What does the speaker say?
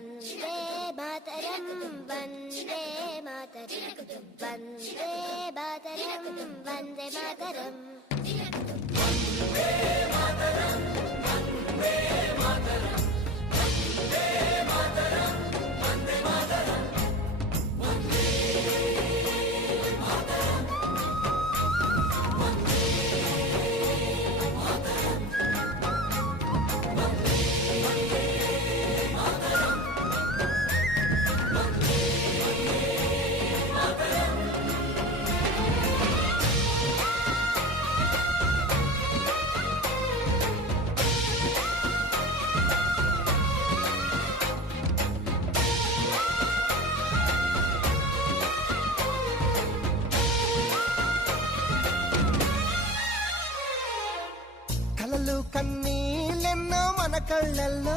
వందే మాతరం వందే మాతరం వందే మాతరం వందే మాతరం వందే మాతరం వందే మాతరం వందే మాతరం వందే మాతరం వందే మాతరం వందే మాతరం వందే మాతరం వందే మాతరం. కలలు కన్నీళ్ళెన్నో మన కళ్ళల్లో